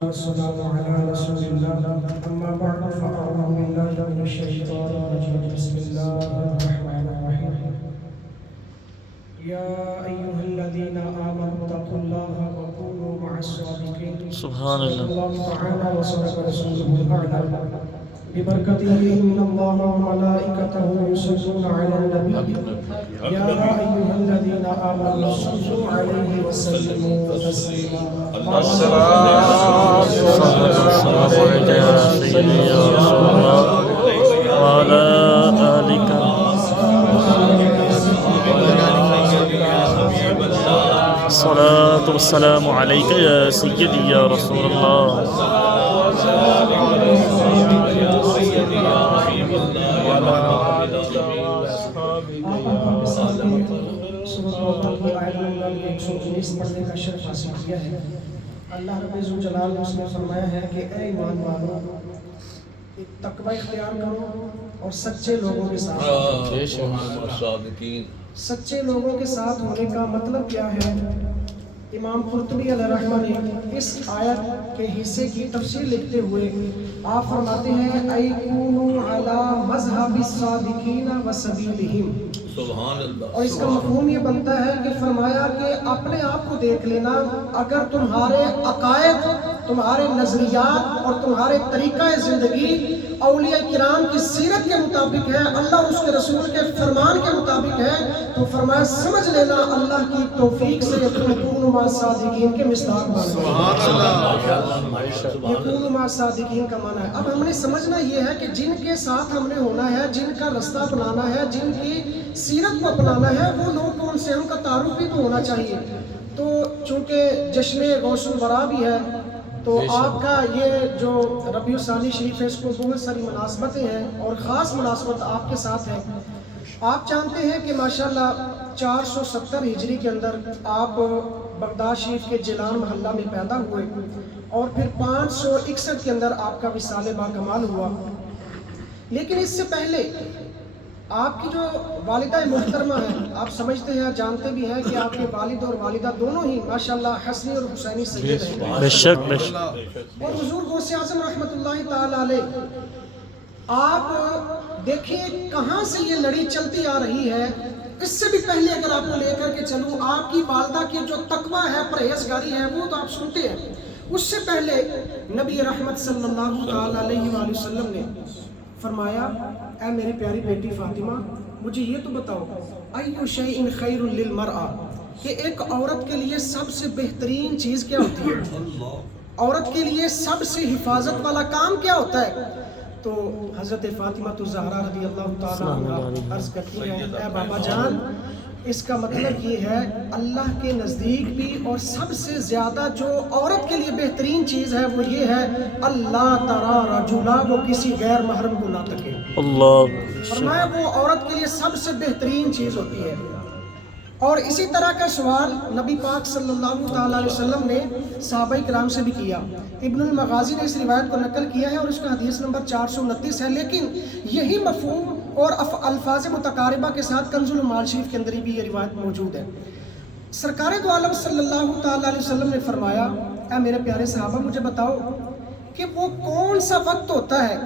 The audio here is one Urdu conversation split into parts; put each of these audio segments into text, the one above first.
والسلام على رسول الله أما بعد فأعوذ بالله من الشيطان الرجيم بسم الله الرحمن الرحيم يا أيها الذين آمنوا اتقوا الله وكونوا مع الصادقين سبحان صدق اللہ. الله تعالى وصدق رسوله الأعلى ببركته إن الله وملائكته يصلون على النبي يا أيها الذين آمنوا صلوا عليه وسلموا تسليما الصلاة والسلام عليك يا سيدي يا رسول الله وعلى آلك. الصلاة والسلام عليك يا سيدي يا رسول الله. پڑھنے کا شرف حاصل کیا ہے. اللہ رب ذوالجلال نے اس میں فرمایا ہے کہ اے ایمان والو تقوی اختیار کرو اور سچے لوگوں کے ساتھ. سچے لوگوں کے ساتھ ہونے کا مطلب کیا ہے؟ امام قرطبی علیہ رحمہ نے اس آیت کے حصے کی تفسیر لکھتے ہوئے آپ فرماتے ہیں ایکونوا علی مذہب الصادقین وسبیلہم. اور اس کا مفہوم یہ بنتا ہے کہ فرمایا کہ اپنے آپ کو دیکھ لینا، اگر تمہارے عقائد، تمہارے نظریات اور تمہارے طریقہ زندگی اولیاء کرام کی سیرت کے مطابق ہے، اللہ اور اس کے رسول کے فرمان کے مطابق ہے، تو فرمایا سمجھ لینا اللہ کی توفیق سے یکون مع الصادقین کے مصداق بن گئے. یکون مع الصادقین کا معنی ہے. اب ہم نے سمجھنا یہ ہے کہ جن کے ساتھ ہم نے ہونا ہے، جن کا رستہ اپنانا ہے، جن کی سیرت کو اپنانا ہے، وہ لوگ کون سے، ہم کا تعارف بھی تو ہونا چاہیے. تو چونکہ جشن غوث الورا بھی ہے تو آپ کا یہ جو ربیع الثانی شریف ہے اس کو بہت ساری مناسبتیں ہیں اور خاص مناسبت آپ کے ساتھ ہے. آپ جانتے ہیں کہ ماشاءاللہ 470 ہجری کے اندر آپ بغداد شریف کے جیلان محلہ میں پیدا ہوئے اور پھر 561 کے اندر آپ کا وصال باکمال ہوا. لیکن اس سے پہلے آپ کی جو والدہ محترمہ ہیں، آپ سمجھتے ہیں، جانتے بھی ہیں کہ آپ کے والد اور والدہ دونوں ہی ماشاءاللہ حسنی اور حسینی سید ہیں. بے شک بے شک. اور حضور غوث اعظم رحمۃ اللہ تعالی علیہ، آپ دیکھیں کہاں سے یہ لڑی چلتی آ رہی ہے. اس سے بھی پہلے اگر آپ کو لے کر کے چلوں، آپ کی والدہ کی جو تقویٰ ہے، پرہیزگاری ہے، وہ تو آپ سنتے ہیں. اس سے پہلے نبی رحمت صلی اللہ تعالی علیہ وآلہ وسلم نے فرمایا اے میری پیاری بیٹی فاطمہ، مجھے یہ تو بتاؤ ایو شیء خیر للمرأة، کہ ایک عورت کے لیے سب سے بہترین چیز کیا ہوتی ہے؟ عورت کے لیے سب سے حفاظت والا کام کیا ہوتا ہے؟ تو حضرت فاطمہ الزہرا رضی اللہ تعالیٰ عنہ عرض کرتی ہیں اے بابا جان، اس کا مطلب یہ ہے اللہ کے نزدیک بھی اور سب سے زیادہ جو عورت کے لیے بہترین چیز ہے وہ یہ ہے اللہ ترا رجلا، وہ کسی غیر محرم کو نہ تکے. اللہ فرمایا وہ عورت کے لیے سب سے بہترین چیز ہوتی ہے. اور اسی طرح کا سوال نبی پاک صلی اللہ تعالیٰ علیہ وسلم نے صحابہ کرام سے بھی کیا. ابن المغازی نے اس روایت کو نقل کیا ہے اور اس کا حدیث نمبر 429 ہے. لیکن یہی مفہوم اور الفاظ متقاربہ کے ساتھ کنز المال شریف کے اندر بھی یہ روایت موجود ہے. سرکار دو عالم صلی اللہ تعالیٰ علیہ وسلم نے فرمایا اے میرے پیارے صحابہ، مجھے بتاؤ کہ وہ کون سا وقت ہوتا ہے،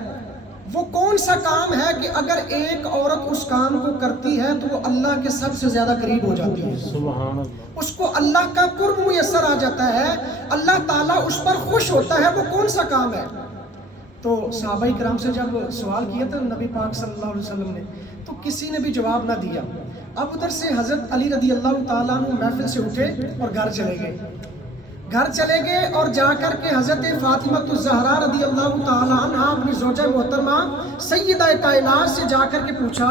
وہ کون سا کام ہے کہ اگر ایک عورت اس کام کو کرتی ہے تو وہ اللہ کے سب سے زیادہ قریب ہو جاتی ہے، سبحان اللہ. اس کو اللہ کا قرب میسر آ جاتا ہے، اللہ تعالیٰ اس پر خوش ہوتا ہے. وہ کون سا کام ہے؟ تو صحابہ کرام سے جب سوال کیا تھا نبی پاک صلی اللہ علیہ وسلم نے تو کسی نے بھی جواب نہ دیا. اب ادھر سے حضرت علی رضی اللہ تعالیٰ عنہ محفل سے اٹھے اور گھر چلے گئے اور جا کر کے حضرت فاطمہ الزہرا رضی اللہ تعالیٰ عنہ اپنی زوجہ محترمہ سیدہ کائنات سے جا کر کے پوچھا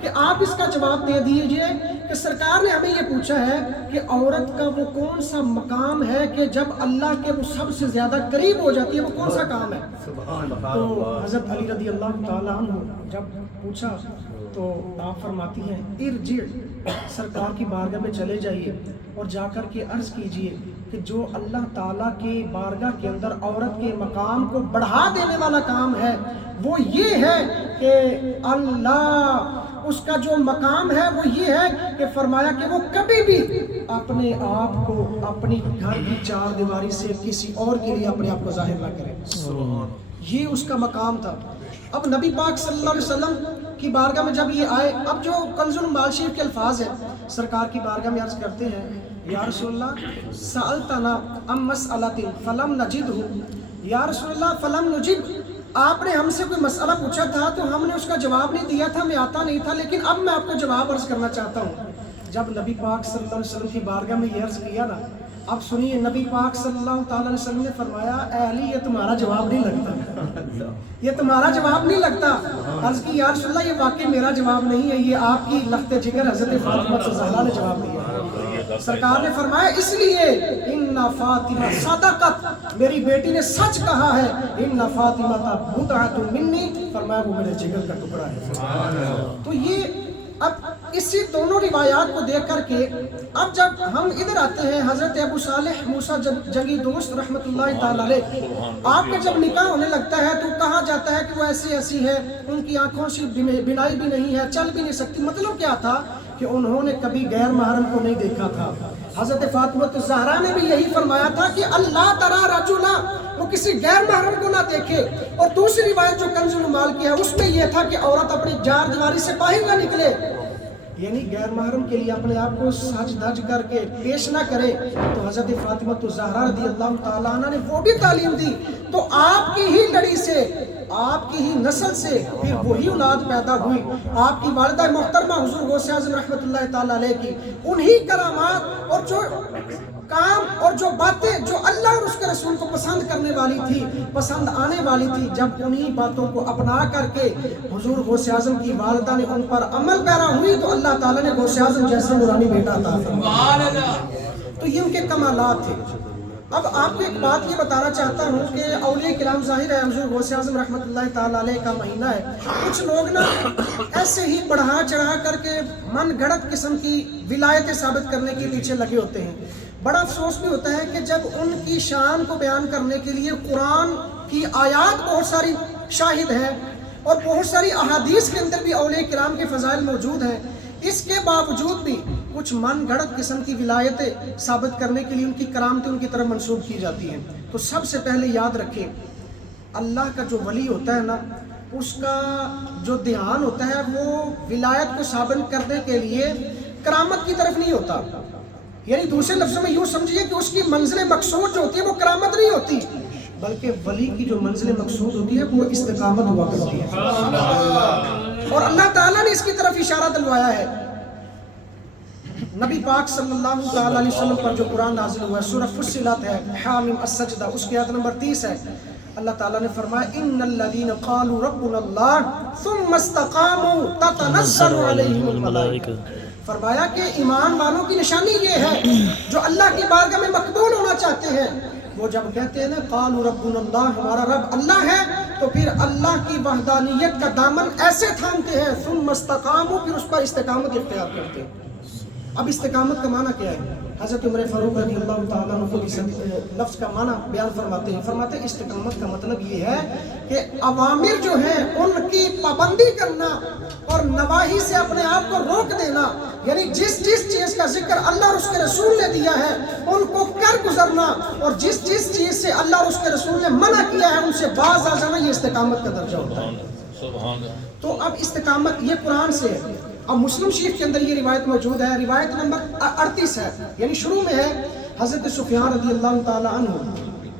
کہ آپ اس کا جواب دے دیجئے کہ سرکار نے ہمیں یہ پوچھا ہے کہ عورت کا وہ کون سا مقام ہے کہ جب اللہ کے وہ سب سے زیادہ قریب ہو جاتی ہے، وہ کون سا کام ہے؟ تو حضرت علی رضی اللہ تعالیٰ عنہ جب پوچھا تو آپ فرماتی ہیں ارجع، سرکار کی بارگاہ میں چلے جائیے اور جا کر کے عرض کیجئے کہ جو اللہ تعالیٰ کی بارگاہ کے اندر عورت کے مقام کو بڑھا دینے والا کام ہے وہ یہ ہے کہ اللہ اس کا جو مقام ہے وہ یہ ہے کہ فرمایا کہ وہ کبھی بھی اپنے آپ کو اپنی گھر کی چار دیواری سے کسی اور کے لیے اپنے آپ کو ظاہر نہ کرے. یہ اس کا مقام تھا. اب نبی پاک صلی اللہ علیہ وسلم کی بارگاہ میں جب یہ آئے, اب جو کنز المال شریف کے الفاظ ہیں سرکار کی بارگاہ میں عرض کرتے ہیں یا رسول اللہ سألتنا ام مسئلۃ فلم نجدہ, یا رسول اللہ فلم نجب, آپ نے ہم سے کوئی مسئلہ پوچھا تھا تو ہم نے اس کا جواب نہیں دیا تھا, میں آتا نہیں تھا, لیکن اب میں آپ کو جواب عرض کرنا چاہتا ہوں. جب نبی پاک صلی اللہ علیہ وسلم کی بارگاہ میں یہ عرض کیا نا, اب سنیے نبی پاک صلی اللہ تعالیٰ علیہ وسلم نے فرمایا اے علی یہ تمہارا جواب نہیں لگتا, یہ تمہارا جواب نہیں لگتا. عرض کی یا رسول اللہ یہ واقعی میرا جواب نہیں ہے, یہ آپ کی لخت جگر حضرت فاطمہ الزہرا نے جواب دیا. سرکار نے فرمایا اس لیے ان فاطمہ صدقت, میری بیٹی نے سچ کہا ہے, ان فاطمہ بضعۃ منی, فرمایا وہ میرے جگر کا ٹکڑا ہے. تو یہ اب اسی دونوں روایات کو دیکھ کر کے اب جب ہم ادھر آتے ہیں حضرت ابو صالح موسیٰ جنگی دوست رحمۃ اللہ تعالی علیہ, آپ کا جب نکاح ہونے لگتا ہے تو کہا جاتا ہے کہ وہ ایسی ہے, ان کی آنکھوں سے بینائی بھی نہیں ہے, چل بھی نہیں سکتی. مطلب کیا تھا کہ انہوں نے کبھی غیر محرم کو نہیں دیکھا تھا. حضرت فاطمہ الزہرا نے بھی یہی فرمایا تھا کہ اللہ ترى رجلا, وہ کسی غیر محرم کو نہ دیکھے. اور دوسری روایت جو کنز المال کی ہے اس میں یہ تھا کہ عورت اپنی چار دیواری سے باہر نہ نکلے, یعنی غیر محرم کے لیے اپنے آپ کو سج دھج کر کے پیش نہ کرے. تو حضرت فاطمہ الزہرا رضی اللہ تعالیٰ عنہ نے وہ بھی تعلیم دی. تو آپ کی ہی لڑی سے, آپ کی ہی نسل سے پھر وہی اولاد پیدا ہوئی. آپ کی والدہ محترمہ حضور غوث اعظم رحمۃ اللہ تعالیٰ علیہ کی انہی کرامات اور جو کام اور جو باتیں جو اللہ اور اس کے رسول کو پسند کرنے والی تھی, پسند آنے والی تھی, جب انہی باتوں کو اپنا کر کے حضور غوث اعظم کی والدہ نے ان پر عمل پیرا ہوئی تو اللہ تعالیٰ نے غوث اعظم جیسا نورانی بیٹا عطا فرمایا. تو یہ ان کے کمالات تھے. اب آپ کو ایک بات یہ بتانا چاہتا ہوں کہ اولیاء کرام, ظاہر ہے حضور غوث اعظم رحمۃ اللہ تعالیٰ علیہ کا مہینہ ہے, کچھ لوگ نا ایسے ہی بڑھا چڑھا کر کے من گھڑت قسم کی ولایتیں ثابت کرنے کے پیچھے لگے ہوتے ہیں. بڑا افسوس بھی ہوتا ہے کہ جب ان کی شان کو بیان کرنے کے لیے قرآن کی آیات بہت ساری شاہد ہیں اور بہت ساری احادیث کے اندر بھی اولیاء کرام کے فضائل موجود ہیں, اس کے باوجود بھی کچھ من گھڑت قسم کی ولایتیں ثابت کرنے کے لیے ان کی کرامتیں ان کی طرف منسوب کی جاتی ہیں. تو سب سے پہلے یاد رکھیں اللہ کا جو ولی ہوتا ہے نا, اس کا جو دھیان ہوتا ہے وہ ولایت کو ثابت کرنے کے لیے کرامت کی طرف نہیں ہوتا. یعنی دوسرے لفظوں میں یوں سمجھیے کہ اس کی منزل مقصود جو ہوتی ہے وہ کرامت نہیں ہوتی, بلکہ ولی کی جو منزل مقصود ہوتی ہے وہ استقامت ہوا کرتی ہے. اور اللہ تعالیٰ نے اس کی طرف اشارہ دلوایا ہے. نبی پاک صلی اللہ تعالیٰ علیہ وسلم پر جو قرآن نازل ہوا ہے, سورہ فصلت ہے, حامیم السجدہ, اس کی آیت نمبر 30 ہے. اللہ تعالیٰ نے فرمایا ان الذین قالوا ربنا اللہ ثم استقاموا تتنزل علیہم الملائکہ. فرمایا کہ ایمان والوں کی نشانی یہ ہے جو اللہ کی بارگاہ میں مقبول ہونا چاہتے ہیں, وہ جب کہتے ہیں نا قالوا ربنا اللہ, ہمارا رب اللہ ہے, تو پھر اللہ کی وحدانیت کا دامن ایسے تھامتے ہیں, ثم استقاموا, پھر اس پر استقامت اختیار کرتے ہیں. اب استقامت کا معنی کیا ہے؟ حضرت عمر فاروق رضی اللہ تعالیٰ عنہ کو لفظ کا معنی بیان فرماتے ہیں. فرماتے ہیں استقامت کا مطلب یہ ہے کہ عوامر جو ہیں ان کی پابندی کرنا اور نواہی سے اپنے آپ کو روک دینا, یعنی جس چیز کا ذکر اللہ اور اس کے رسول نے دیا ہے ان کو کر گزرنا, اور جس چیز سے اللہ اور اس کے رسول نے منع کیا ہے ان سے باز آ جانا, یہ استقامت کا درجہ ہوتا ہے. تو اب استقامت یہ قرآن سے ہے. اب مسلم شریف کے اندر یہ روایت موجود ہے, روایت نمبر 38 ہے, یعنی شروع میں ہے حضرت سفیان رضی اللہ تعالیٰ عنہ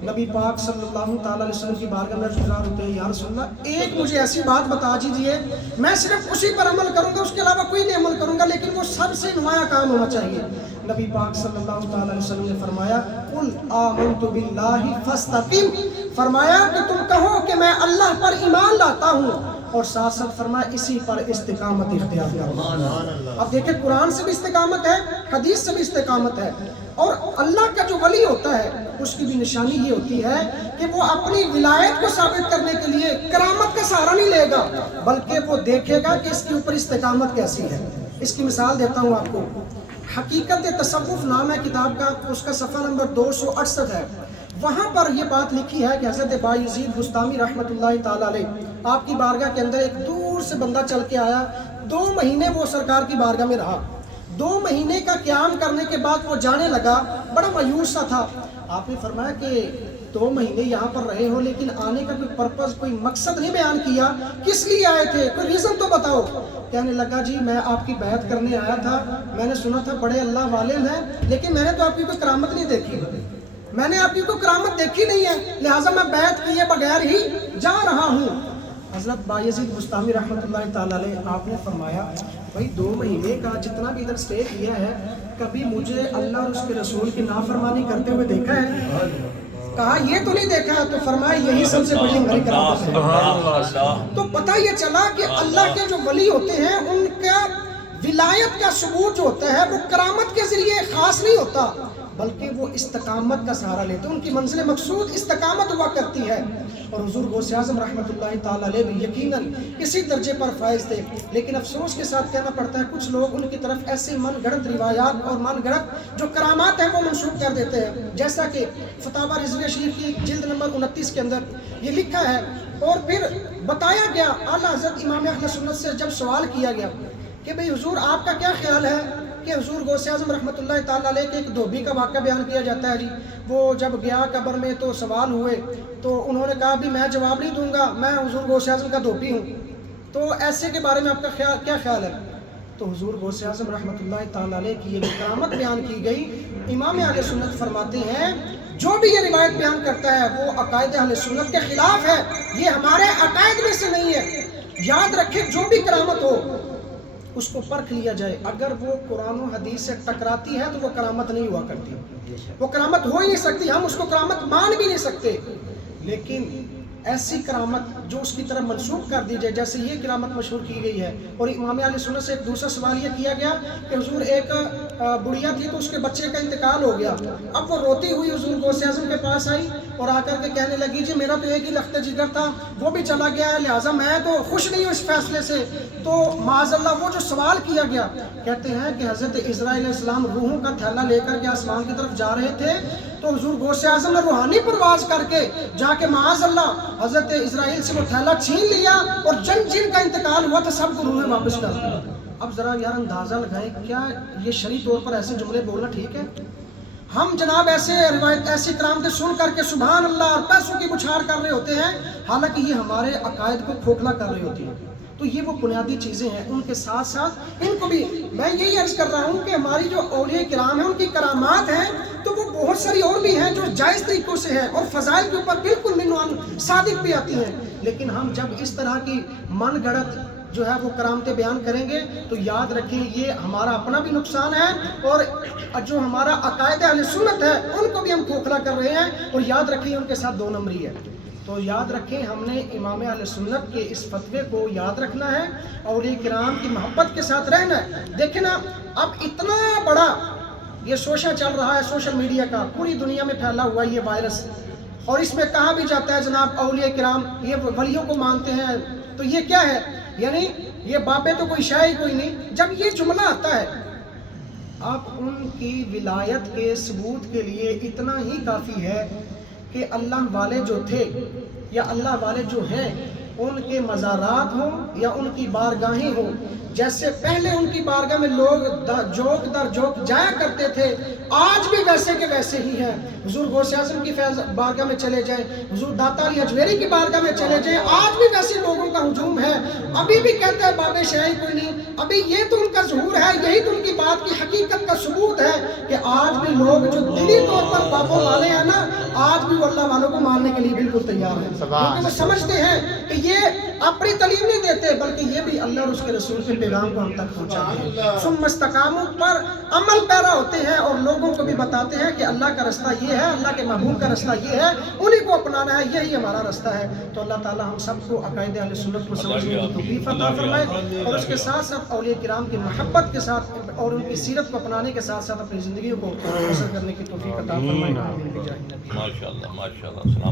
نبی پاک صلی اللہ تعالیٰ علیہ وسلم کی بارگاہ میں گزار ہوتے ہیں, یا رسول اللہ ایک مجھے ایسی بات بتا دیجیے, میں صرف اسی پر عمل کروں گا, اس کے علاوہ کوئی نہیں عمل کروں گا, لیکن وہ سب سے نمایاں کام ہونا چاہیے. نبی پاک صلی اللہ تعالیٰ علیہ وسلم نے فرمایا قل آمنت باللہ فاستقم, فرمایا کہ تم کہو کہ میں اللہ پر ایمان لاتا ہوں, اور ساتھ ساتھ فرمایا اسی پر استقامت اختیار کرو. اب دیکھیں قرآن سے بھی استقامت ہے, حدیث سے بھی استقامت ہے. اور اللہ کا جو ولی ہوتا ہے اس کی بھی نشانی یہ ہوتی ہے کہ وہ اپنی ولایت کو ثابت کرنے کے لیے کرامت کا سہارا نہیں لے گا, بلکہ وہ دیکھے گا کہ اس کے اوپر استقامت کیسی ہے. اس کی مثال دیتا ہوں آپ کو. حقیقت تصوف نام ہے کتاب کا، اس کا صفحہ نمبر 268 ہے. وہاں پر یہ بات لکھی ہے کہ حضرت بایزید بستامی رحمۃ اللہ تعالیٰ علیہ آپ کی بارگاہ کے اندر ایک دور سے بندہ چل کے آیا. 2 مہینے وہ سرکار کی بارگاہ میں رہا. 2 مہینے کا قیام کرنے کے بعد وہ جانے لگا، بڑا مایوس سا تھا. آپ نے فرمایا کہ 2 مہینے یہاں پر رہے ہو لیکن آنے کا کوئی پرپز، کوئی مقصد نہیں بیان کیا، کس لیے آئے تھے، کوئی ریزن تو بتاؤ. کہنے لگا جی میں آپ کی بیعت کرنے آیا تھا، میں نے سنا تھا بڑے اللہ والے ہیں، لیکن میں نے تو آپ کی کوئی کرامت نہیں دیکھی، میں نے آپ کی کوئی کرامت دیکھی نہیں ہے، لہٰذا میں بیعت کیے بغیر ہی جا رہا ہوں. حضرت بایزید بستامی رحمۃ اللہ تعالیٰ علیہ آپ نے فرمایا بھائی 2 مہینے کا جتنا بھی ادھر اسٹے کیا ہے، کبھی مجھے اللہ اور اس کے رسول کی نافرمانی کرتے ہوئے دیکھا ہے؟ کہا یہ تو نہیں دیکھا. تو فرمایا یہی سب سے بڑی ہماری کرامت ہے. تو پتہ یہ چلا کہ اللہ کے جو ولی ہوتے ہیں ان کا ولایت کا ثبوت جو ہوتا ہے وہ کرامت کے ذریعے خاص نہیں ہوتا، بلکہ وہ استقامت کا سہارا لیتے ہیں. ان کی منزل مقصود استقامت ہوا کرتی ہے. اور حضور غوث اعظم رحمۃ اللہ تعالیٰ علیہ بھی یقیناً اسی درجے پر فائز تھے. لیکن افسوس کے ساتھ کہنا پڑتا ہے کچھ لوگ ان کی طرف ایسی من گڑت روایات اور من گڑت جو کرامات ہیں وہ منسوخ کر دیتے ہیں. جیسا کہ فتاوی رضویہ شریف کی جلد نمبر 29 کے اندر یہ لکھا ہے. اور پھر بتایا گیا، اعلیٰ حضرت امام اہل سنت سے جب سوال کیا گیا کہ بھئی حضور آپ کا کیا خیال ہے کہ حضور غوث اعظم رحمۃ اللہ تعالیٰ علیہ کے ایک دھوبی کا واقعہ بیان کیا جاتا ہے جی، وہ جب گیا قبر میں تو سوال ہوئے تو انہوں نے کہا بھی میں جواب نہیں دوں گا، میں حضور غوث اعظم کا دھوبی ہوں، تو ایسے کے بارے میں آپ کا کیا خیال ہے؟ تو حضور غوث اعظم رحمۃ اللہ تعالیٰ علیہ کی یہ کرامت بیان کی گئی. امام اہل سنت فرماتے ہیں جو بھی یہ روایت بیان کرتا ہے وہ عقائد اہل سنت کے خلاف ہے، یہ ہمارے عقائد میں سے نہیں ہے. یاد رکھیں جو بھی کرامت ہو اس کو پرکھ لیا جائے، اگر وہ قرآن و حدیث سے ٹکراتی ہے تو وہ کرامت نہیں ہوا کرتی، وہ کرامت ہو ہی نہیں سکتی، ہم اس کو کرامت مان بھی نہیں سکتے. لیکن ایسی کرامت جو اس کی طرف منسوخ کر دی جائے، جیسے یہ کرامت مشہور کی گئی ہے. اور امام اہل سنت سے ایک دوسرا سوال یہ کیا گیا کہ حضور ایک بڑھیا تھی تو اس کے بچے کا انتقال ہو گیا، اب وہ روتی ہوئی حضور غوث اعظم کے پاس آئی اور آ کر کے کہنے لگی جی میرا تو ایک ہی لخت جگر تھا وہ بھی چلا گیا ہے، لہٰذا میں تو خوش نہیں ہوں اس فیصلے سے. تو معاذ اللہ وہ جو سوال کیا گیا، کہتے ہیں کہ حضرت عزرائیل علیہ السلام روحوں کا تھیلا لے کر کے آسمان کی طرف جا رہے تھے تو حضور غوث اعظم نے روحانی پرواز کر کے جا کے معاذ اللہ حضرت عزرائیل سے وہ تھیلا چھین لیا اور جن کا انتقال ہوا تھا سب کو روحیں واپس کر دیا. اب ذرا یار اندازہ لگائیں کیا یہ شرعی طور پر ایسے جملے بولنا ٹھیک ہے؟ ہم جناب ایسے روایت ایسی کرامتیں سن کر کے سبحان اللہ اور پیسوں کی بچھاڑ کر رہے ہوتے ہیں، حالانکہ یہ ہمارے عقائد کو کھوکھلا کر رہی ہوتی ہیں. تو یہ وہ بنیادی چیزیں ہیں، ان کے ساتھ ساتھ ان کو بھی میں یہی عرض کر رہا ہوں کہ ہماری جو اولیاء کرام ہیں ان کی کرامات ہیں تو وہ بہت ساری اور بھی ہیں جو جائز طریقوں سے ہیں اور فضائل کے اوپر بالکل منوان صادق بھی آتی ہیں. لیکن ہم جب اس طرح کی من گڑت جو ہے وہ کرامتیں بیان کریں گے تو یاد رکھیں یہ ہمارا اپنا بھی نقصان ہے اور جو ہمارا عقائد اہل سنت ہے ان کو بھی ہم کھوکھلا کر رہے ہیں. اور یاد رکھیں ان کے ساتھ 2 نمبری ہے. تو یاد رکھیں ہم نے امام اہل سنت کے اس فتوے کو یاد رکھنا ہے اور یہ کرام کی محبت کے ساتھ رہنا ہے. دیکھیں نا اب اتنا بڑا یہ شوشہ چل رہا ہے سوشل میڈیا کا، پوری دنیا میں پھیلا ہوا یہ وائرس، اور اس میں کہا بھی جاتا ہے جناب اولیاء کرام یہ ولیوں کو مانتے ہیں. تو یہ کیا ہے؟ یعنی یہ بابے تو کوئی شے ہی کوئی نہیں. جب یہ جملہ آتا ہے اب ان کی ولایت کے ثبوت کے لیے اتنا ہی کافی ہے کہ اللہ والے جو تھے یا اللہ والے جو ہیں ان کے مزارات ہوں یا ان کی بارگاہیں ہوں، جیسے پہلے ان کی بارگاہ میں لوگ جوک در جوک جایا کرتے تھے آج بھی ویسے کے ویسے ہی ہیں. حضور غوث اعظم کی بارگاہ میں چلے جائیں، حضور داتا علی اجمیری کی بارگاہ میں چلے جائیں، آج بھی ویسے لوگوں کا ہجوم ہے. ابھی بھی کہتے ہیں بابے شاہی کوئی نہیں، ابھی یہ تو ان کا ظہور ہے، یہی تو ان کی بات کی حقیقت کا ثبوت ہے کہ آج بھی لوگ جو دلی طور پر بابوں والے ہیں نا آج بھی وہ اللہ والوں کو ماننے کے لیے بالکل تیار ہیں، کیونکہ وہ سمجھتے ہیں کہ یہ اپنی تعلیم نہیں دیتے بلکہ یہ بھی اللہ اور اس کے رسول کے پیغام کو ہم تک پہنچاتے ہیں. ثم استقاموا پر عمل پیرا ہوتے ہیں اور لوگوں کو بھی بتاتے ہیں کہ اللہ کا رستہ یہ ہے، اللہ کے محبوب کا رستہ یہ ہے، انہی کو اپنانا ہے، یہی ہمارا رستہ ہے. تو اللہ تعالی ہم سب کو عقائد اہل سنت کو سمجھنے کی توفیق عطا فرمائے اور اس کے ساتھ ساتھ اولیاء کرام کی محبت کے ساتھ اور ان کی سیرت کو اپنانے کے ساتھ ساتھ اپنی زندگیوں کو بسر کرنے کی توفیق عطا فرمائے. ماشاءاللہ ماشاءاللہ.